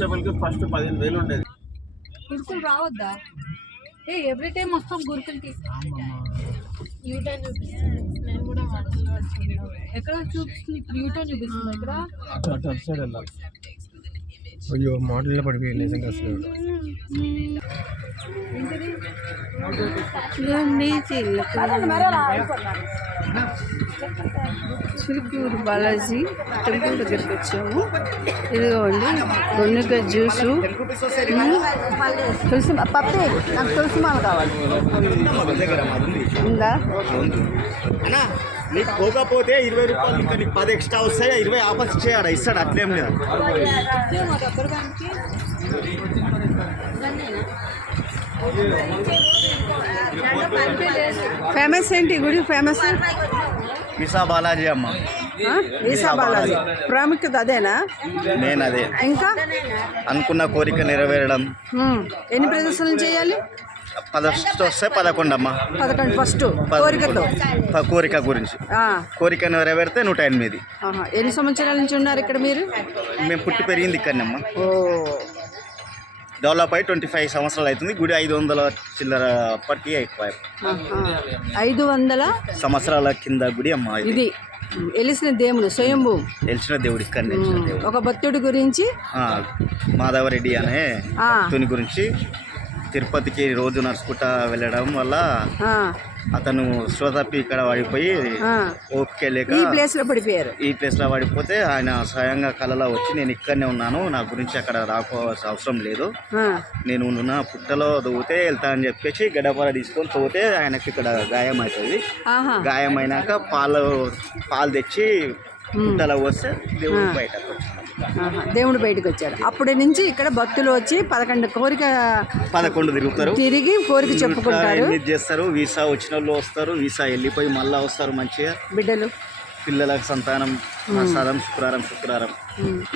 కానిస్టేబుల్కి first పదిహేను వేలు ఉండేది. గురుకులు రావద్దా? ఏ ఎవ్రీ టైం వస్తాం గురుకులకి. యూటర్న్ చూపిస్తుంది నేను కూడా వాటిలో ఎక్కడ చూపిస్తుంది? ఇప్పుడు యూటర్న్ చూపిస్తుంది ఇక్కడ. అటు అటు అటు సైడ్ వెళ్ళాలి. అయ్యో మాటల్లో పడిపోయి నిజంగా అసలు చూడండి చిలుకూరు బాలాజీ టెంపుల్ దగ్గరికి వచ్చాము ఇదిగోండి గొన్నుక జ్యూసు. తులసి పప్పే నాకు తులసి మాల కావాలి. ఉందా? నీకు పోకపోతే ఇరవై రూపాయలు ఇంకా నీకు పది ఎక్స్ట్రా వస్తాయి? ఇరవై ఆఫర్స్ ఇచ్చేయాడు ఇస్తాడు అట్లేం లేదు. ఫేమస్ ఏంటి గుడి ఫేమస్? మిసా బాలాజీ అమ్మ. వీసా బాలాజీ. ప్రాముఖ్యత అదేనా? నేను అదే ఇంకా? అనుకున్న కోరిక నెరవేరడం. ఎన్ని ప్రదర్శనలు చేయాలి? పదస్ట్ వస్తే పదకొండు అమ్మ పదకొండు ఫస్ట్ కోరికతో కోరిక గురించి. కోరిక నెరవేరితే నూట ఎనిమిది. ఎన్ని సంవత్సరాల నుంచి ఉన్నారు ఇక్కడ మీరు? మేము పుట్టి పెరిగింది ఇక్కడనే అమ్మ ఓ. డెవలప్ అయి ట్వంటీ ఫైవ్ సంవత్సరాలు అవుతుంది. గుడి ఐదు వందల చిల్లర అప్పటికి అయిపోయాయి. ఐదు వందల సంవత్సరాల కింద గుడి అమ్మ ఇది. వెలిసిన దేవుడు స్వయంభూ. తెలిసిన దేవుడు ఇక్కడ ఒక భక్తుడి గురించి. మాధవరెడ్డి అనే భక్తుని గురించి తిరుపతికి రోజు నడుచుకుంటా వెళ్ళడం వల్ల అతను శ్రోతప్పి ఇక్కడ పడిపోయి ఆ. ఓపిక లేక ఈ ప్లేస్లో పడిపోయారు. ఈ ప్లేస్లో పడిపోతే ఆయన స్వయంగా కళలో వచ్చి నేను ఇక్కడనే ఉన్నాను నా గురించి అక్కడ రాకోవాల్సిన అవసరం లేదు. నేను ఉన్న పుట్టలో దూగితే వెళ్తా అని చెప్పేసి గడపర తీసుకొని పోతే ఆయనకి ఇక్కడ గాయం అవుతుంది గాయమైనాక పాలు పాలు తెచ్చి పుట్టలో వస్తే దేవుడు బయటకు వచ్చింది. దేవుడు బయటకు వచ్చారు అప్పటి నుంచి ఇక్కడ భక్తులు వచ్చి పదకొండు కోరిక పదకొండు తిరుగుతారు. తిరిగి కోరిక చెప్పుకుంటారు. చేస్తారు? వీసా వచ్చిన వాళ్ళు వస్తారు. వీసా వెళ్ళిపోయి మళ్ళీ వస్తారు మంచిగా. బిడ్డలు. పిల్లలకు సంతానం ప్రసాదం శుక్రవారం శుక్రవారం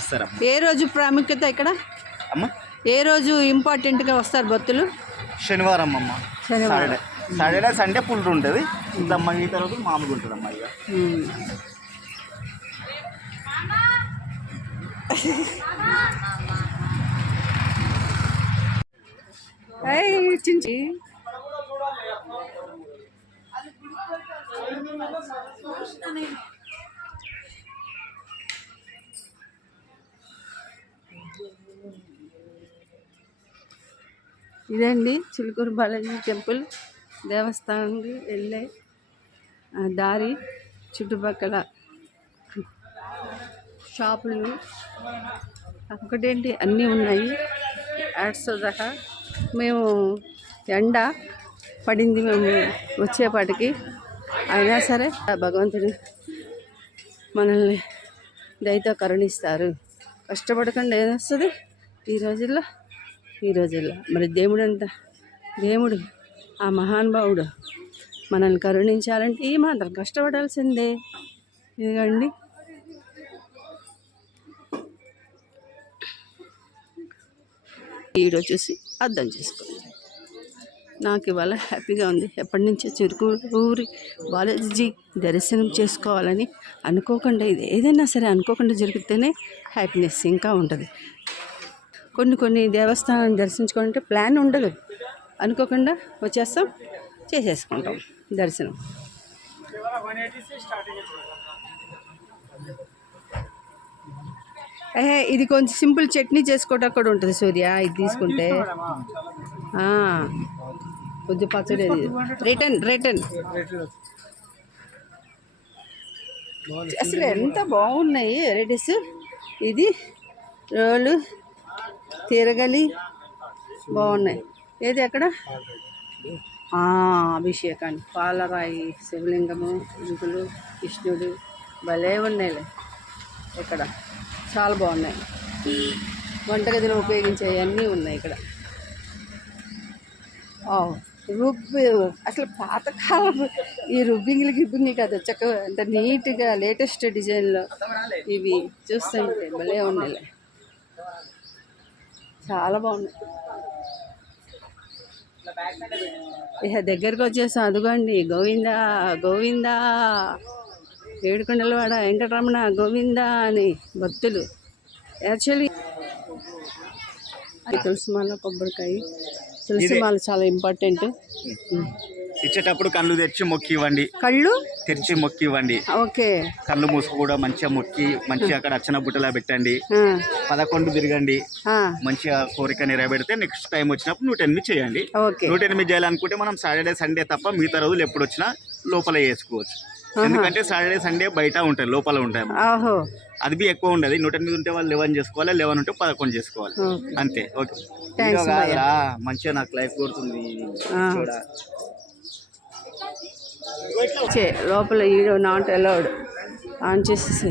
ఇస్తారమ్మ ఏ రోజు ప్రాముఖ్యత ఇక్కడ? అమ్మ? ఏ రోజు ఇంపార్టెంట్గా వస్తారు భక్తులు? శనివారం అమ్మ. శనివారం. సాటర్డే. సాటర్డే సండే పుల్లు ఉంటుంది. దమ్మ మిగతా రోజు మామూలుగా ఉంటుంది అమ్మ ఇక చించి. ఇదండి చిలుకూరు బాలాజీ టెంపుల్ దేవస్థానానికి వెళ్ళే ఆ దారి చుట్టుపక్కల షాపులు. ఒకటేంటి అన్నీ ఉన్నాయి. యాడ్స్ సహా మేము ఎండ పడింది మేము వచ్చేపాటికి. అయినా సరే ఆ భగవంతుడు మనల్ని దయతో కరుణిస్తారు. కష్టపడకుండా ఏదొస్తుంది ఈ రోజుల్లో ఈ రోజుల్లో. మరి దేవుడు అంట దేవుడు ఆ మహానుభావుడు మనల్ని కరుణించాలంటే ఈ మాత్రం కష్టపడాల్సిందే. ఇదిగండి. వీడియో చూసి అర్థం చేసుకోండి నాకు ఇవాళ హ్యాపీగా ఉంది. ఎప్పటి నుంచో చెరుకు ఊరి బాలాజీ దర్శనం చేసుకోవాలని అనుకోకుండా ఇది ఏదైనా సరే అనుకోకుండా జరిగితేనే హ్యాపీనెస్ ఇంకా ఉంటుంది. కొన్ని కొన్ని దేవస్థానాన్ని దర్శించుకోవాలంటే ప్లాన్ ఉండదు. అనుకోకుండా వచ్చేస్తాం చేసేసుకుంటాం దర్శనం. ఏహే ఇది కొంచెం సింపుల్ చట్నీ చేసుకోవటం కూడా ఉంటుంది సూర్య. ఇది తీసుకుంటే. ఆ, కొద్ది పచ్చడి రిటర్న్ రిటర్న్. అసలు ఎంత బాగున్నాయి వెరైటీస్ ఇది రోలు తిరగలి బాగున్నాయి. ఏది అక్కడ? అభిషేకాన్ని పాలరాయి శివలింగము ఇంకులు కృష్ణుడు. భలే ఉన్నాయిలే. ఇక్కడ చాలా బాగున్నాయి. వంటగదిలో ఉపయోగించే అన్నీ ఉన్నాయి ఇక్కడ. రుబ్బి అసలు పాతకాలం ఈ రుబ్బింగ్లు గిబ్బింగ్లు కాదు చక్కగా అంత నీట్గా లేటెస్ట్ డిజైన్లో ఇవి చూస్తుంటే భలే ఉన్నాయిలే చాలా బాగున్నాయి. ఇక దగ్గరకు వచ్చేసాం అదిగోండి గోవిందా గోవిందా. ఏడుకొండలవాడ వెంకటరమణ గోవిందా అని భక్తులు. యాక్చువల్లీ తులసి మాల కొబ్బరికాయ. తులసి మాల చాలా ఇంపార్టెంట్ ఇచ్చేటప్పుడు కళ్ళు తెరిచి మొక్కి ఇవ్వండి. కళ్ళు? తెరిచి మొక్కి ఇవ్వండి. ఓకే. కళ్ళు మూసుకు కూడా మంచిగా మొక్కి మంచిగా అక్కడ అచ్చన బుట్టలా పెట్టండి. పదకొండు తిరగండి. మంచిగా కోరిక నెరవేరితే నెక్స్ట్ టైం వచ్చినప్పుడు నూట ఎనిమిది చేయండి. ఓకే. నూట ఎనిమిది చేయాలనుకుంటే మనం సాటర్డే సండే తప్ప మిగతా రోజులు ఎప్పుడు వచ్చినా లోపల చేసుకోవచ్చు ఎందుకంటే సాటర్డే సండే బయట ఉంటాయి లోపల ఉంటాయి అది బి ఎక్కువ ఉండదు. నూట ఎనిమిది ఉంటే వాళ్ళు లెవెన్ చేసుకోవాలి లెవెన్ ఉంటే పదకొండు చేసుకోవాలి. అంతే ఓకే. మంచిగా నాకు లైఫ్ కోరుతుంది లోపల ఈడో నాట్ అలౌడ్ ఆన్ చేసేసి.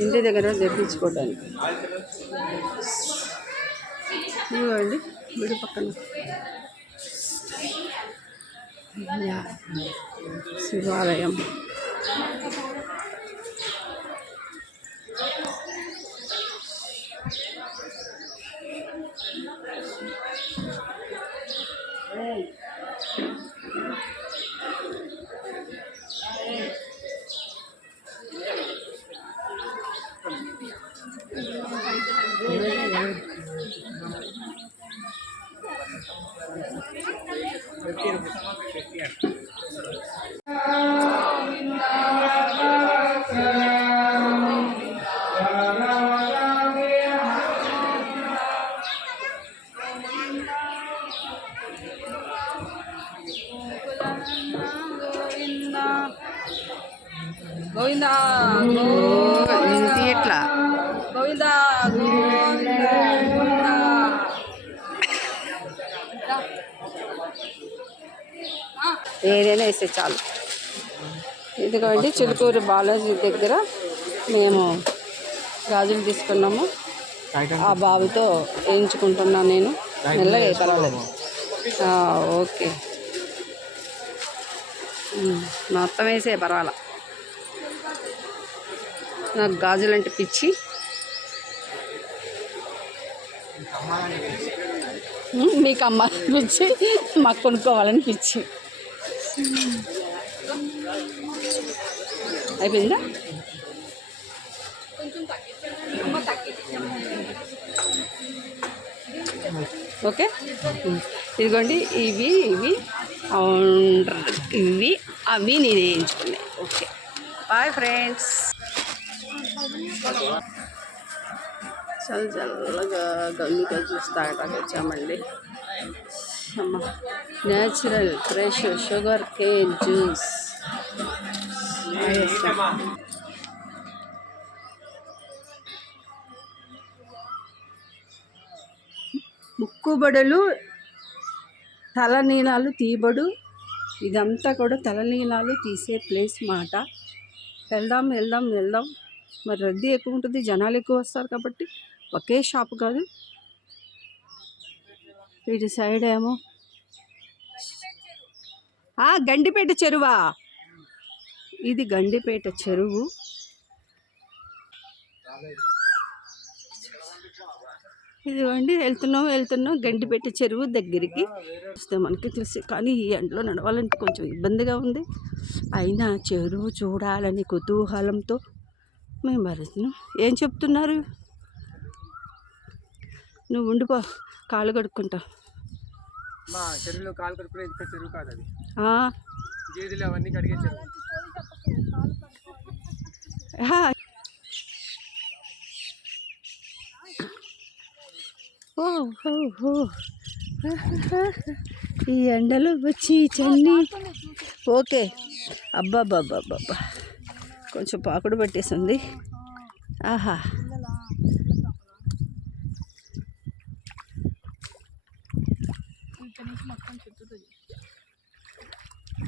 ఇంటి దగ్గర తెప్పించుకోవడానికి ఇవ్వండి గుడి పక్కన. శివాలయం. గోవింద ఇది ఎట్లా గోవింద గోవింద గోవింద ఏదైనా వేస్తే చాలు. ఇదిగోండి చిలుకూరు బాలాజీ దగ్గర మేము గాజులు తీసుకున్నాము. ఆ బాబుతో వేయించుకుంటున్నాను నేను. మెల్లగా పర్వాలేదు ఓకే. మొత్తం వేసే పర్వాలా. నాకు గాజులు అంటే పిచ్చి మీకు పిచ్చి మాకు కొనుక్కోవాలని పిచ్చి అయిపోయిందా? ఓకే. ఇదిగోండి ఇవి ఇవి ఇవి అవి నేను వేయించుకున్నాయి ఓకే. Bye friends. చాలా చల్లగా గంగితో జ్యూస్ వచ్చామండి natural fresh sugar cane juice ముక్కుబడులు తలనీలాలు తీయబడు. ఇదంతా కూడా తలనీలాలు తీసే ప్లేస్ మాట. వెళ్దాం వెళ్దాం వెళ్దాం. మరి రద్దీ ఎక్కువ ఉంటుంది జనాలు ఎక్కువ వస్తారు కాబట్టి ఒకే షాప్ కాదు. ఇటు సైడ్ ఏమో. గండిపేట చెరువా? ఇది గండిపేట చెరువు. ఇదిగోండి వెళ్తున్నాం వెళ్తున్నాం. గండిపేట చెరువు దగ్గరికి వస్తే మనకి తెలిసి. కానీ ఈ ఎండలో నడవాలంటే కొంచెం ఇబ్బందిగా ఉంది. అయినా చెరువు చూడాలని కుతూహలంతో మేము వెళ్తున్నాం ఏం చెప్తున్నారు? నువ్వు ఉండిపో. కాళ్ళు కడుక్కుంటా. మా చెరువులో కాలు ఇంకా చెరువు కాదు అది. ఆ, గేదెలు అవన్నీ కడిగే చెరువు ఈ ఎండలు వచ్చి చన్ని. ఓకే. అబ్బా బాబా బాబా కొంచెం పాకుడు పట్టేసింది. ఆహా.